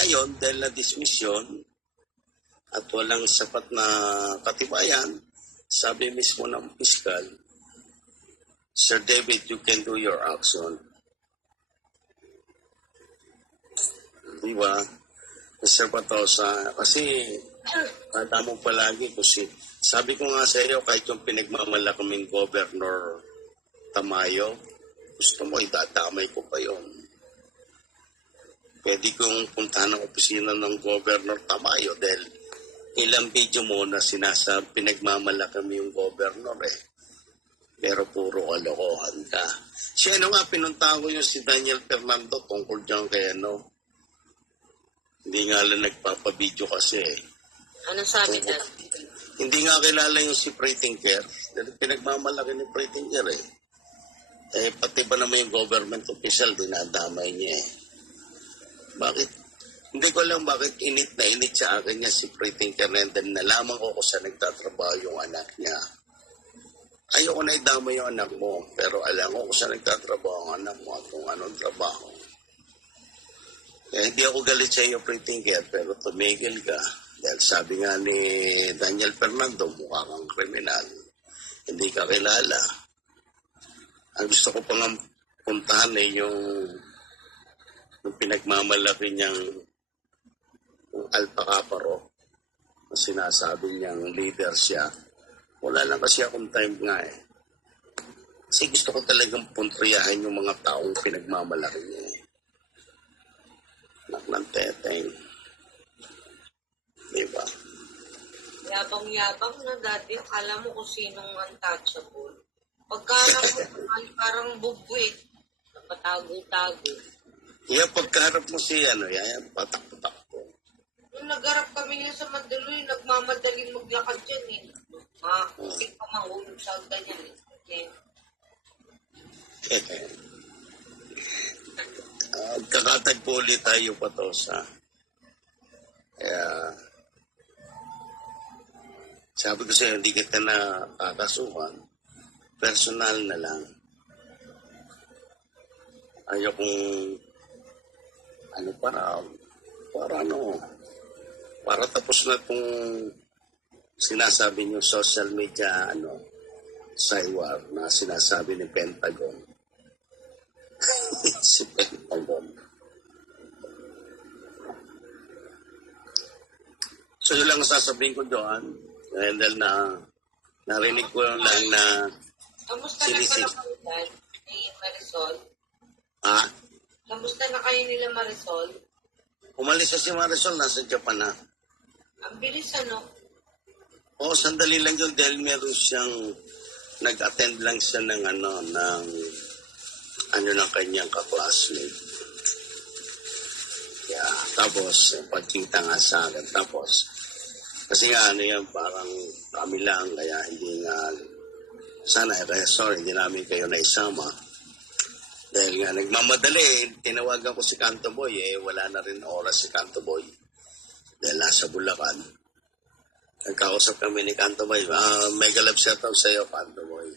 Ngayon, dahil na-dismiss yun at walang sapat na katibayan, sabi mismo ng piskal, Sir David, you can do your action. Di ba? Mr. Patosa, kasi tanda mo palagi kasi sabi ko nga sa iyo, kahit yung pinagmamalakaming Governor Tamayo, gusto mo, idadamay ko pa yun. Pwede kong puntahan ng opisina ng Governor Tamayo dahil ilang video mo na sinasab, pinagmamalakam yung Governor Pero puro kalokohan ka. Siya nga, pinuntahan ko yung si Daniel Fernando tungkol dyan kay Hindi nga lang nagpapabideo kasi Anong sabi na? Hindi nga kilala yung si Pritinger. Dahil pinagmamalaki ni Pritinger pati ba naman yung government official, dinadamay niya Bakit? Hindi ko alam bakit init na init sa akin niya si Pritinger and then nalaman ko kung saan nagtatrabaho yung anak niya. Ayoko na idamay yung anak mo, pero alam ko kung saan nagtatrabaho ang anak mo at kung anong trabaho. Hindi ako galit sa iyo, Pritinger, pero tumigil ka. Dahil sabi nga ni Daniel Fernando, mukha kang kriminal. Hindi ka kilala. Ang gusto ko pang puntahan yung pinagmamalaki niyang Alpha Kaparo na sinasabi niyang leader siya. Wala lang kasi akong time nga Kasi gusto ko talagang puntriyahin yung mga taong pinagmamalaki niya Anak ng teteng. Diba? Yabang-yabang na dati. Akala mo kung sinong untouchable. Pagkaharap mo, parang bubwit. Napatago-tago. Pagkaharap mo si patak-patak ko. Nung nagharap kami niya sa Mandaloy, nagmamadaling maglakad yan Hindi pa mahulog sa ganyan Kakatagpo ulit tayo, Patosa. Kaya, sabi ko sa'yo, hindi kita na kakasuhan. Personal na lang. Ayaw kong, para tapos na itong sinasabi niyo social media, cywar na sinasabi ni Pentagon. Si Pentagon. So yun lang sasabihin ko doon. Dahil narinig ko lang na Kamusta na pala ni Marisol? Kamusta na kayo nila Marisol? Umalis na si Marisol, nasa Japan na. Ang bilis Oo, sandali lang yun dahil meron siyang nag-attend lang siya ng ng kanyang ka-classmate. Tapos, pagkita nga sa akin. Tapos, kasi nga parang kami lang, kaya hindi nga, hindi namin kayo naisama. Dahil nga, nagmamadali, tinawagan ko si Kanto Boy, wala na rin oras si Kanto Boy. Dahil nasa Bulacan. Nagkausap kami ni Kanto Boy, mega love shoutout sa iyo, Kanto Boy.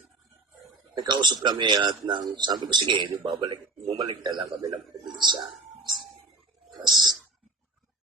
Nagkausap kami at sabi ko, sige, bumalik na lang kami ng probinsya.